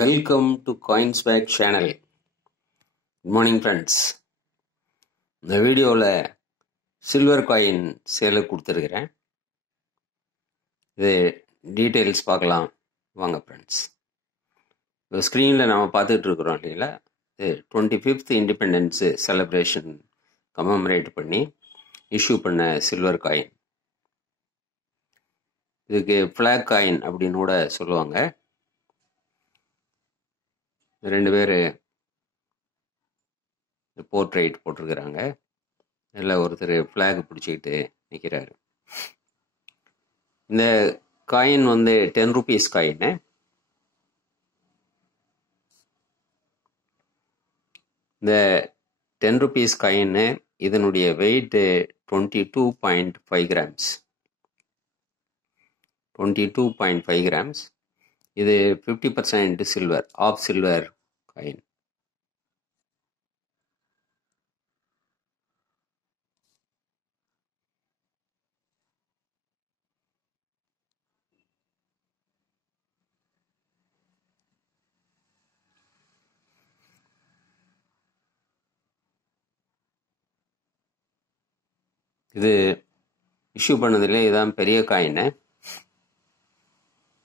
Welcome to காயின்ஸ்பேக் channel. Good morning friends. இந்த வீடியோவில் சில்வர் காயின் சேலுக்கு கொடுத்துருக்குறேன். இது டீட்டெயில்ஸ் பார்க்கலாம் வாங்க ஃப்ரெண்ட்ஸ். இப்போ ஸ்க்ரீனில் நம்ம பார்த்துட்டு இருக்கிறோம் இல்லைங்களா, இது 25th இண்டிபெண்டன்ஸ் செலிப்ரேஷன் கமெமரேட் பண்ணி இஷ்யூ பண்ண சில்வர் காயின். இதுக்கு ஃப்ளாக் காயின் அப்படின்னு கூட சொல்லுவாங்க. ரெண்டு பேர் போர்ட்ரைட் போட்டிருக்கிறாங்க. இதில் ஒருத்தர் ஃப்ளாக் பிடிச்சிக்கிட்டு நிற்கிறாரு. இந்த காயின் 10 rupees காயின். இந்த 10 rupees காயின் இதனுடைய வெயிட் 22.5 grams. 22.5 grams. இது 50% சில்வர், ஆஃப் சில்வர் காயின். இது இஷ்யூ பண்ணதில்லை, இதுதான் பெரிய காயின்.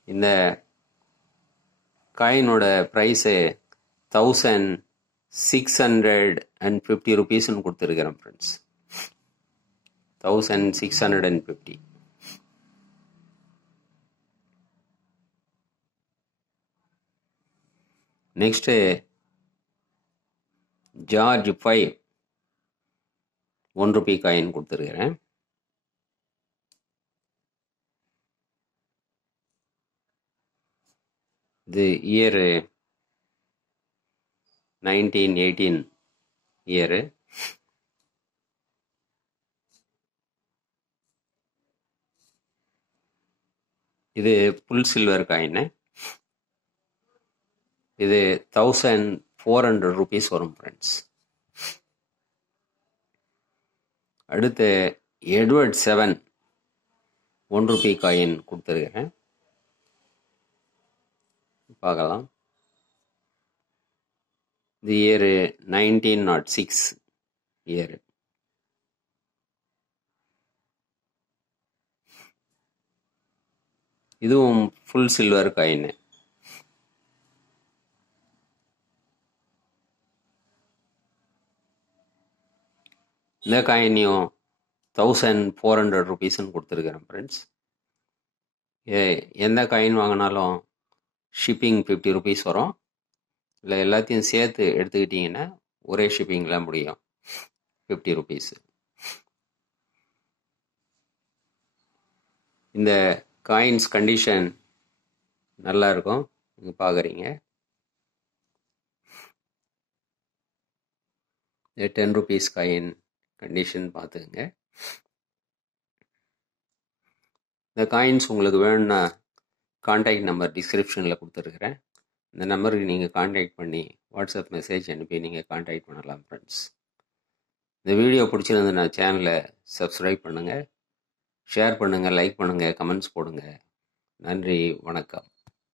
இந்த காயினோட ப்ரைஸு 1650 rupeesன்னு கொடுத்துருக்கிறேன் friends. 1650. Next George 5 1 rupee coin கொடுத்துருக்கிறேன். இது இயரு 1918 இயரு. இது ஃபுல் சில்வர் காயின். இது 1400 rupees வரும் ஃப்ரெண்ட்ஸ். அடுத்து எட்வர்ட் 7 1 rupee காயின் கொடுத்துருக்கிறேன். பார்க்கலாம். இது இயரு 1906 இயரு. இதுவும் ஃபுல் சில்வர் காயின். இந்த காயினையும் 1400 rupeesன்னு கொடுத்துருக்கிறேன் ஃப்ரெண்ட்ஸ். எந்த காயின் வாங்கினாலும் ஷிப்பிங் 50 rupees வரும். இல்லை எல்லாத்தையும் சேர்த்து எடுத்துக்கிட்டிங்கன்னா ஒரே ஷிப்பிங்கில் முடியும், 50 rupees. இந்த காயின்ஸ் கண்டிஷன் நல்லா இருக்கும், நீங்கள் பார்க்குறீங்க. 10 rupees காயின் கண்டிஷன் பார்த்துக்குங்க. இந்த காயின்ஸ் உங்களுக்கு வேணும்னா கான்டாக்ட் நம்பர் டிஸ்கிரிப்ஷனில் கொடுத்துருக்குறேன். இந்த நம்பருக்கு நீங்கள் கான்டாக்ட் பண்ணி வாட்ஸ்அப் மெசேஜ் அனுப்பி நீங்கள் கான்டாக்ட் பண்ணலாம் ஃப்ரெண்ட்ஸ். இந்த வீடியோ பிடிச்சிருந்ததுன்னா சேனலை சப்ஸ்கிரைப் பண்ணுங்கள், ஷேர் பண்ணுங்கள், லைக் பண்ணுங்கள், கமெண்ட்ஸ் போடுங்க. நன்றி, வணக்கம்.